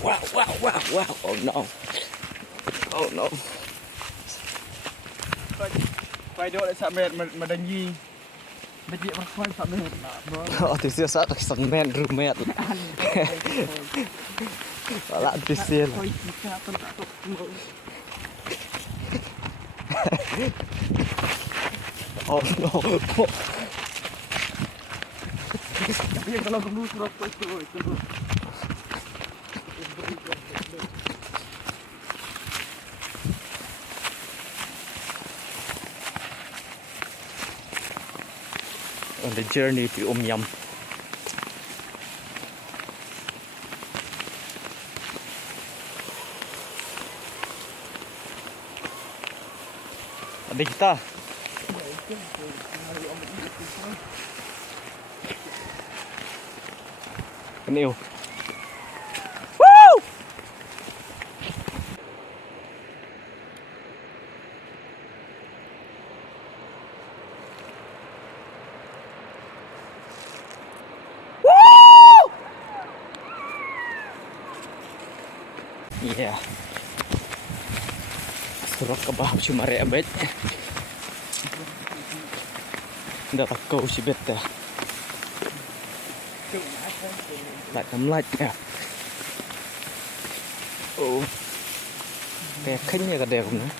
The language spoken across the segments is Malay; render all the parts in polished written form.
wow. Oh no. Oh no. Quay độ lại sạm mệt mà đánh gì. Bây giờ mà quay sạm mệt mà. Oh, this is a cement room mate. Wala pisil. Oh no. Bây giờ kalau kamu surat itu. On the journey to Yam. Adik kita. Keniu. Woo! Yeah. Surok ke bawah cuma rebet. Nggak tahu si beta. Lại tấm lạnh nè. Oh. Kayak khinh cái đẹp nữa.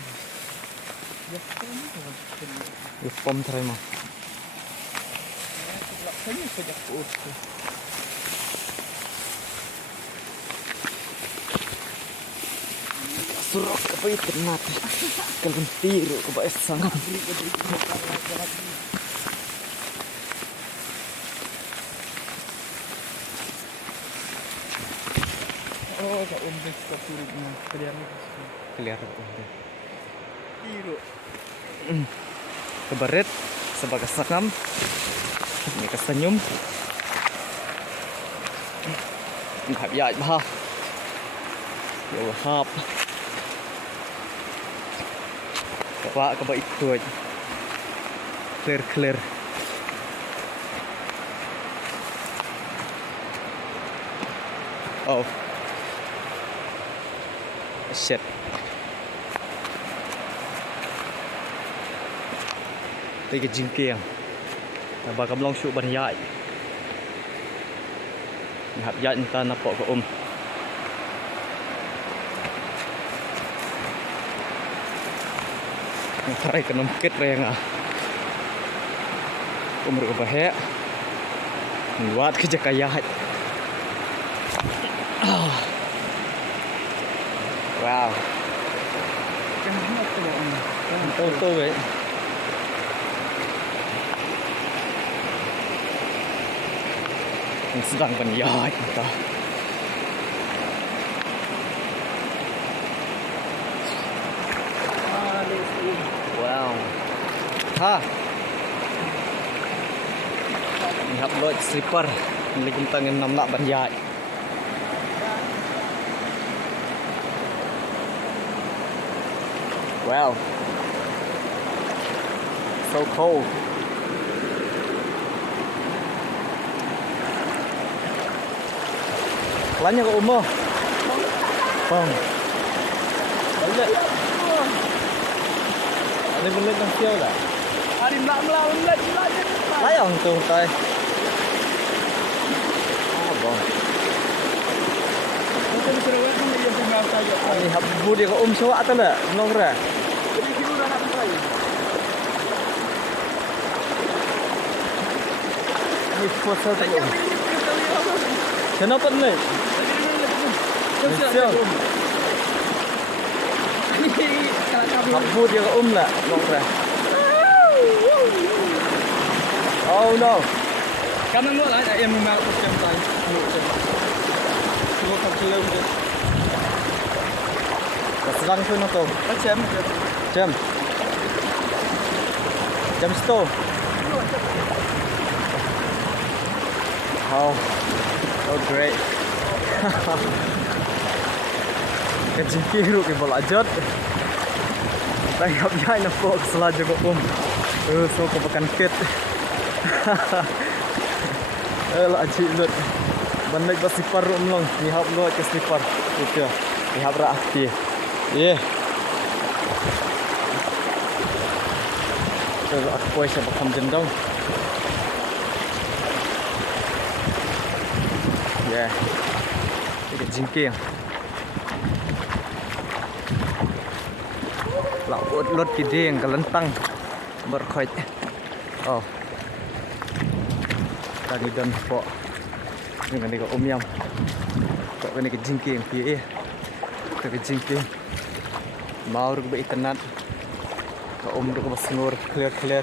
Được pom thôi mà. Surok apa itu mati. Kalau tiru ke bawah sangat. Oh, kak umbek surutnya. Kelihatan. Tiru. Kebaret sebagai sakam. Ini kesenyum. Ngap yai bah. Yo hap. Các bạn tuổi clear. Oh shit. Đây cái chính kiềng là bà cầm long trụ bần dại hạt dạy người ta nắp bỏ của Try ka namkit rin nga. Umur ko bahe. Nuwat ka dyan kayahat. Wow. Toto eh. Ang sedang penyahat kita. Wow. Ha. Lihat lot slipper. Milik tangan 6 nak banjai. Wow. So cold. Lanya ke umur. Bang. Balik. Ada belut yang sial tak? Hari belat je. Layang tu tay. Ah bang. Kita Sarawak ni yang tengah saja. Ni habu dia ke sawak tu tak? Nongra. Jadi kita dah nak try. Ni puasa tu. Kenapa ni? Sial. Habu dia ke tak? Nongra. Oh no. Kamu mau lah yang memang macam tay. Cuma tak jelas je. Keselang tu nak tu. Jam. Jam sto. Oh great. Kecil kiru ke bola jod. Tayap jai nak pok selaju ko so ko pakan kit. Ela aji lut. Bandai ba slipper umlong ni hap lo ke slipper itu ni hap ra akti ye so aku poi sa bakam jendong ye ini jingking laut lot kideng kelentang berkhoi oh tadi dan po ini kan dekat om yam kok kena ke jingking pi ke jingking mau ruk be internet ke om ruk basnur clear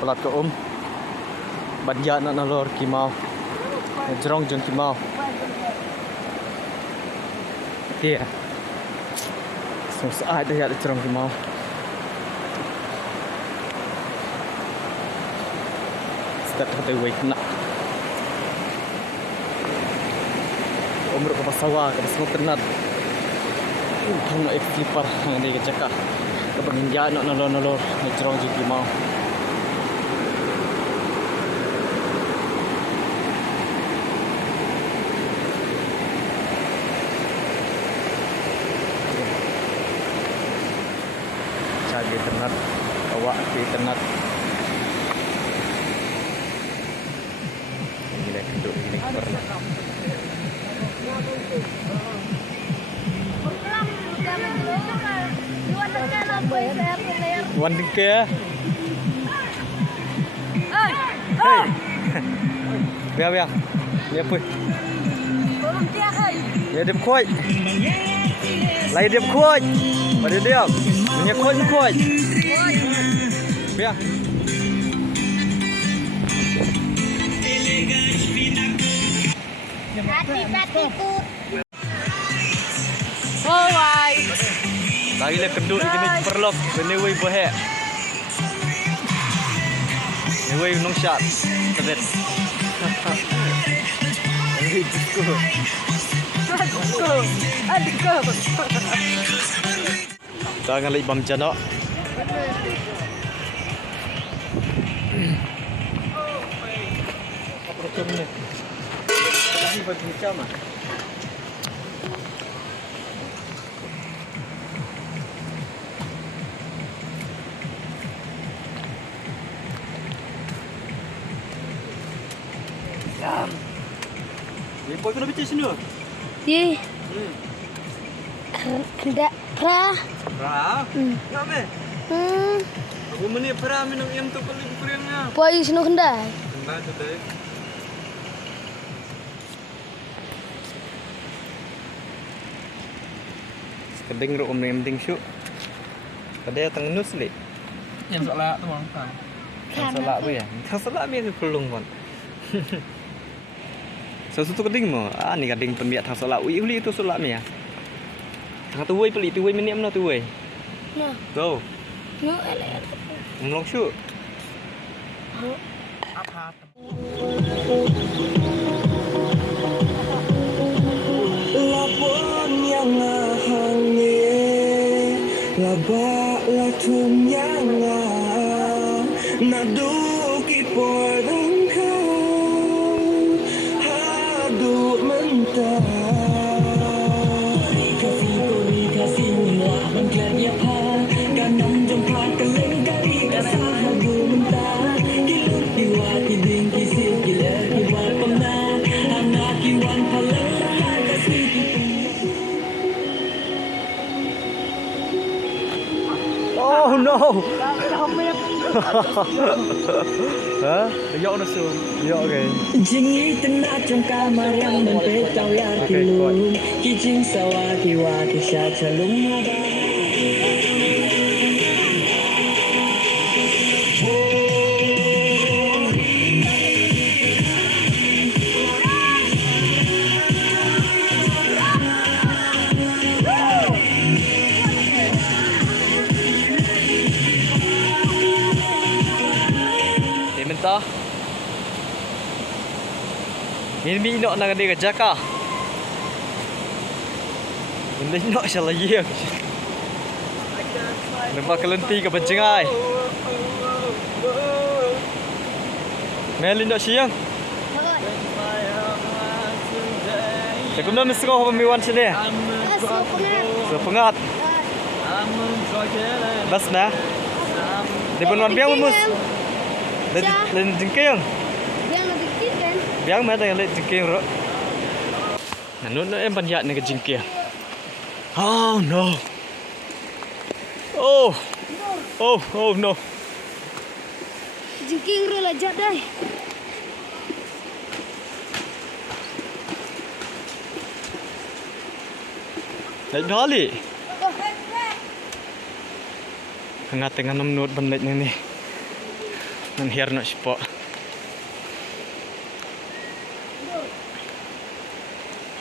pelat ke om banyak nak nalor kimau jerong jeng kimau dia susah ada ya jerong kimau start hati wake nak umur ke pasawa ke pasang ternat thong nak flipper hang ni ke cakap ke banyak nak nalor jerong jeng kimau di internet awak di internet ini dah duduk ini pernah wan ke hey biar ni apa ya dia kuat lai dia kuat pada dia punya kuat biar hati-hatiku lagi le keduk gini perlok bene wei bohe ni wei nong shot tabet adiko jangan lagi bam jano apa macam ni ini macam mana ni boy kena bincang sini ye kena pra ngabe aku meni pra minum yang tu paling kurangnya poi sino kena tu deh kedeng ro om penting syuk kada tang nus le yang salah tu bang salah bu ya salah mi pelung kon sesuatu keding mo ni keding pembiak thang salah ui itu salah mi ya thang tu wei peli tu wei meniam no tu wei no go no ele long syuk apa lapon yang hangi labak latung yang naduki podang kau hadu mentah kasih kori kasih mula mengkaya pa ganam jumpa keleng kari kasah hadu mentah kilut diwa kiding kisih gila diwa pemna anak iwan paling kasih oh no hả dỗ nó sườn dỗ kìa Jing iten trong kamar yang mempetau ya kilung kijing sawa kiwa kisha chalung ada thì mình to Ini nak nak dia jaka. Ini nak salah ye. Nampak kelenti ke bencengai. Melin nak siang. Aku nak mesra pemiwan sini. So pengat. Bas na. Di pun biang mus. Len jengking. Biang lebih kecil kan? Biang mana yang len jengking ro. Nanu no em banyak ni ke jengking. Oh no. Oh no. Jengking ru lajat dah. Lek dali. Tengah tengah menurut benda ni. Nan her nak spot.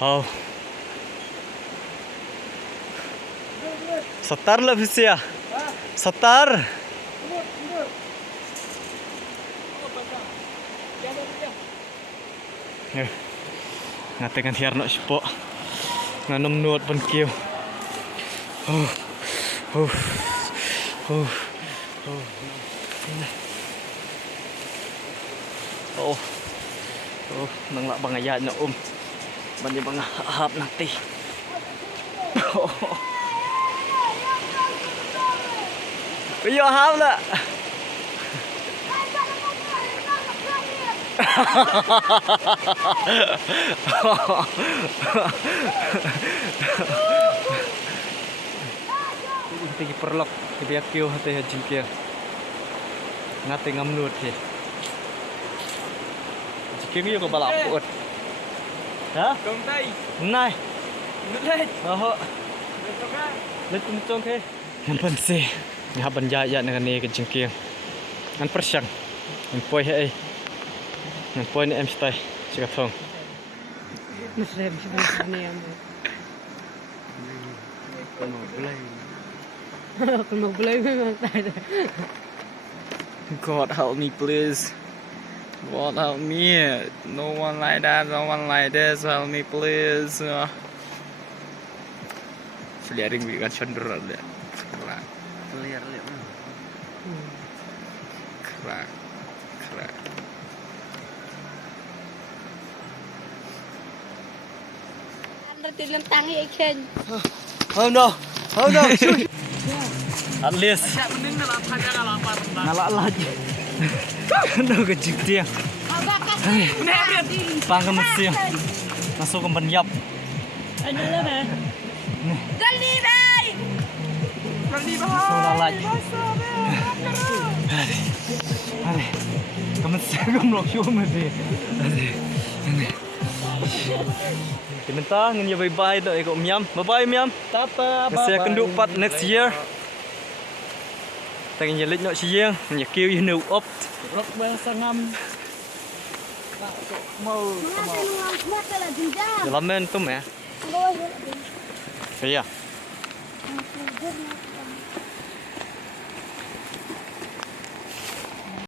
Oh. Setar lah Fisia. Setar. Ngatengan her nak spot. Nganam nuot pun kiu. Nang lak bang ayat nak Bani bang ahap nanti. Iyo ahap lah. Tinggi perlok dia kio hati jingkir. Ngate ngamnut he. Jingkir yo ko balap ut. Ha? Công tay. Nai. Nước lên. Ho. Let tum tong ke. Nampan se. Nga banjaya dengan ni ke jingkir. Ngan persyang. Ngan poi he ai. Ngan poi ni em stai. Sika thong. Muslim ni am. Aku mau beli memang tak ada. God help me please. God help me. No one like that, no one like this. Help me please. Seliaring bikin cenderung dia. Kerak. Clear lihat. Kerak. Kerak. Anda tidak tangi ikan. Oh no. Oh no. At least. Siap mending dalam tanya lapar. Ngalak lagi. Ano kecil dia. Pangkat mesti. Masuk ke penyap. Gali bay. Gali Soalnya lagi. Ada. Kamu sekarang melukis mesti. Sebentar, ngenya bye-bye dah ikut Miam. Bye-bye Miam. Tapa. Saya akan dupat next year. Tengah jalan nak siang, nak kêu you know up. Rok bahasa ngam. Mau. Mata lah jenjang. Jalan tu meh. Bawa. Iya. Jurnal.